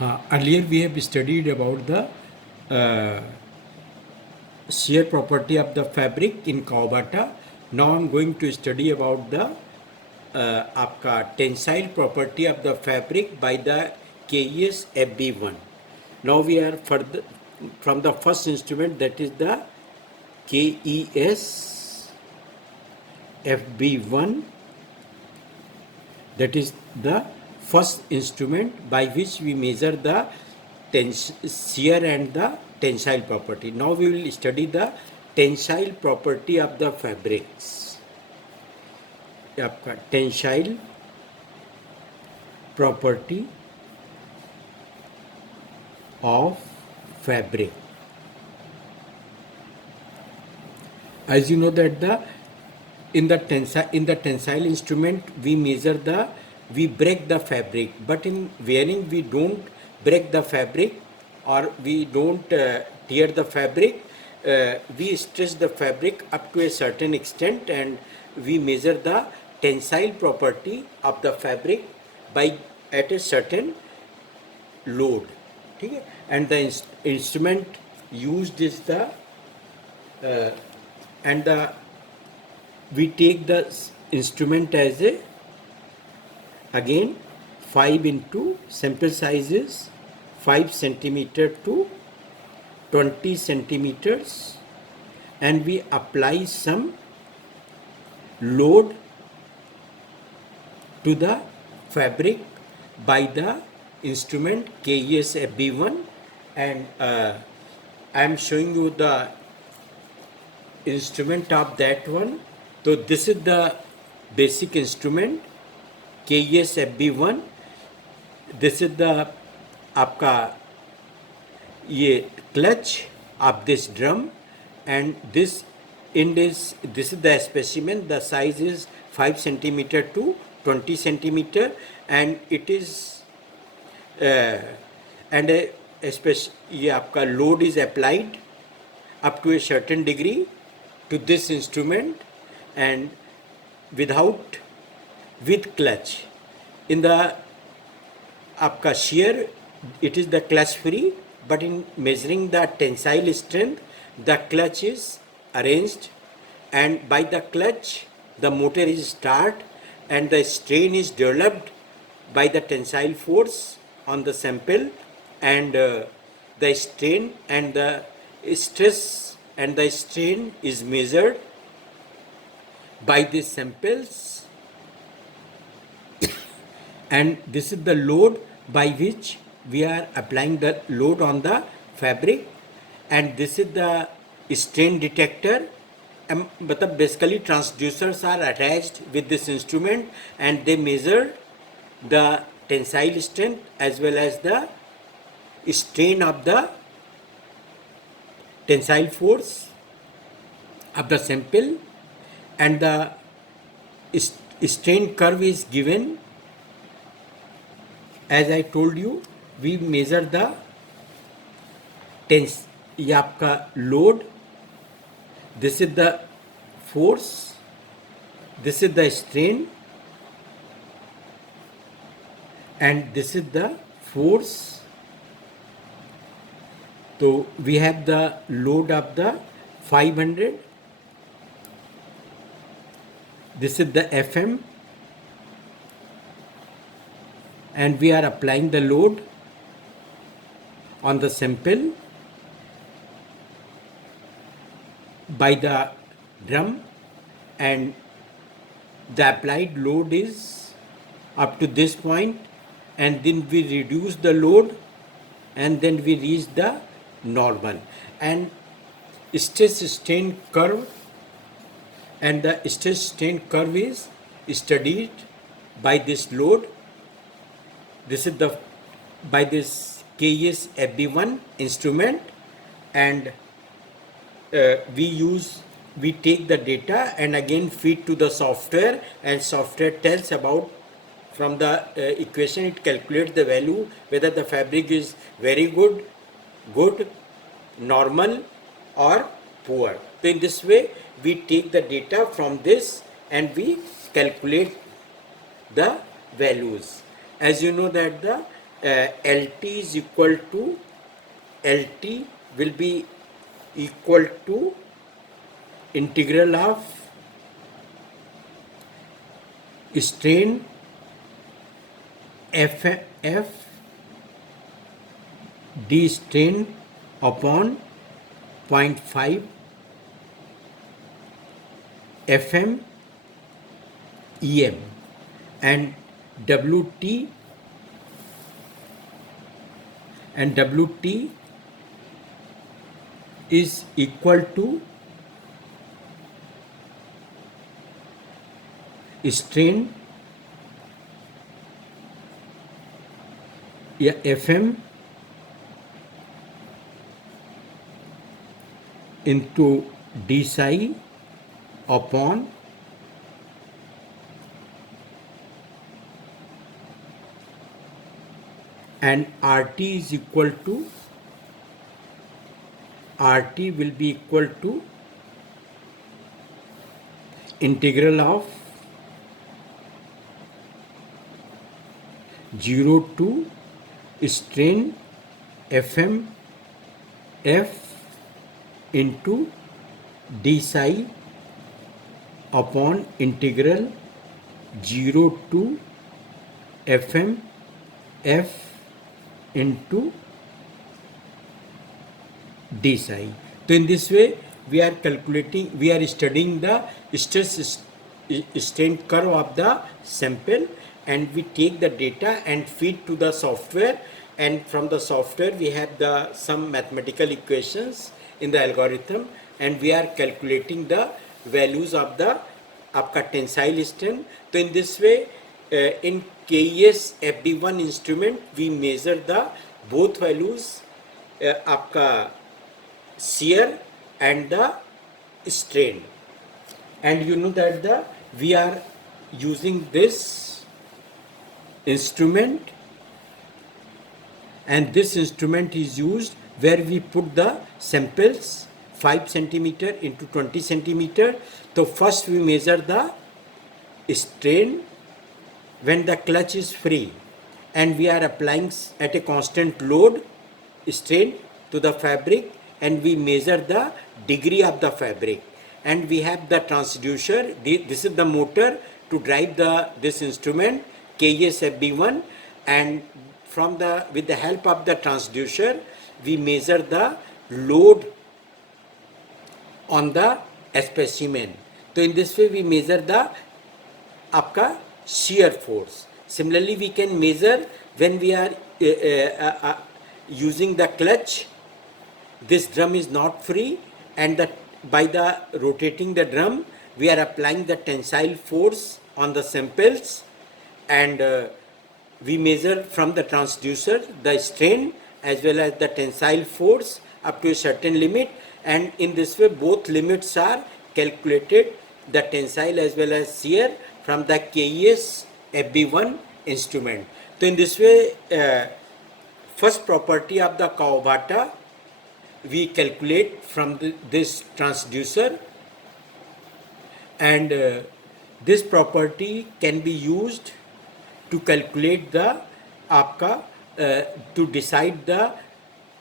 Earlier we have studied about the uh, shear property of the fabric in Kawabata. Now I'm going to study about the आपका tensile property of the fabric by the KES FB1. Now we are further from the first instrument, that is the KES FB1. That is the first instrument by which we measure the shear and the tensile property. Now we will study the tensile property of the fabrics. आपका tensile property of fabric. As you know that the in the tensile instrument we break the fabric, but in wearing we don't break the fabric, or we don't tear the fabric. We stretch the fabric up to a certain extent, and we measure the tensile property of the fabric by at a certain load. Okay? And the instrument used is the and the we take the instrument as a again 5 into sample size is 5 centimeter to 20 centimeters, and we apply some load to the fabric by the instrument KES FB1, and I am showing you the instrument of that one. So this is the basic instrument KES FB1. This is the आपका ये clutch of this drum, and this is the specimen. The size is 5 centimeter to 20 centimeter, and it is and ये आपका load is applied up to a certain degree to this instrument, and with clutch. In the आपका shear, it is the clutch free, but in measuring the tensile strength, the clutch is arranged, and by the clutch the motor is start, and the strain is developed by the tensile force on the sample, and the strain and the stress and the strain is measured by these samples, and this is the load by which we are applying the load on the fabric, and this is the strain detector. मतलब basically transducers are attached with this instrument, and they measure the tensile strength as well as the strain of the tensile force of the sample, and the strain curve is given. As I told you, we measure the ये आपका load, this is the force, this is the strain, and this is the force. So we have the load of the 500, this is the FM, and we are applying the load on the sample by the drum, and the applied load is up to this point, and then we reduce the load, and then we reach the normal, and stress strain curve, and the stress strain curve is studied by this load. This is the by this KES FB1 instrument, and we take the data and again feed to the software, and software tells about from the equation, it calculates the value whether the fabric is very good, normal, or poor. So in this way we take the data from this and we calculate the values. As you know that the LT is equal to LT will be equal to integral of strain F d strain upon 0.5 FM EM, and WT is equal to strain FM into d psi upon and RT is equal to RT will be equal to integral of 0 to strain FM F into d psi upon integral 0 to FM F into d psi. So in this way we are studying the stress strain curve of the sample, and we take the data and feed to the software, and from the software we have some mathematical equations in the algorithm, and we are calculating the values of the आपका tensile strain. So in this way in KES FB1 instrument we measure the both values आपका shear and the strain, and you know that we are using this instrument, and this instrument is used where we put the samples 5 centimeter into 20 centimeter. So first we measure the strain when the clutch is free, and we are applying at a constant load strain to the fabric, and we measure the degree of the fabric, and we have the transducer. This is the motor to drive this instrument KES FB1, and with the help of the transducer we measure the load on the specimen. So in this way we measure the आपका shear force. Similarly we can measure when we are using the clutch, this drum is not free, and by the rotating the drum we are applying the tensile force on the samples, and we measure from the transducer the strain as well as the tensile force up to a certain limit, and in this way both limits are calculated, the tensile as well as shear, from the KES FB1 instrument. So in this way first property of the Kawabata we calculate from this transducer, and this property can be used to calculate the आपका to decide the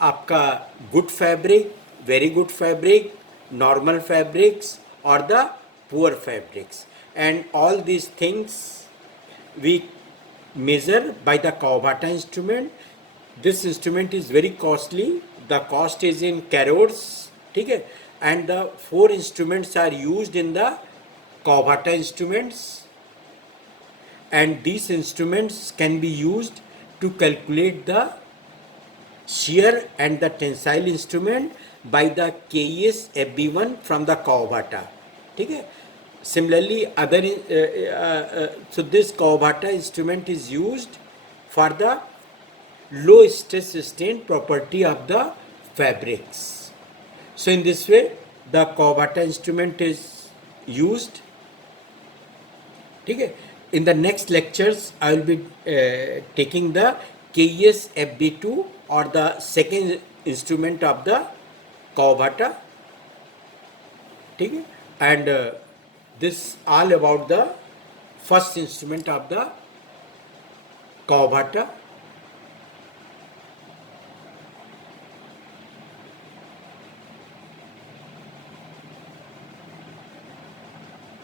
आपका good fabric, very good fabric, normal fabrics, or the poor fabrics, and all these things we measure by the Kawabata instrument. This instrument is very costly, the cost is in crores, ठीक है, and the 4 instruments are used in the Kawabata instruments, and these instruments can be used to calculate the shear and the tensile instrument by the KES FB1 from the Kawabata, ठीक है. Similarly so this Kawabata instrument is used for the low stress strain property of the fabrics. So in this way the Kawabata instrument is used, ठीक है. In the next lectures I will be taking the KES FB2 or the second instrument of the Kawabata, ठीक है, and this all about the first instrument of the Kawabata.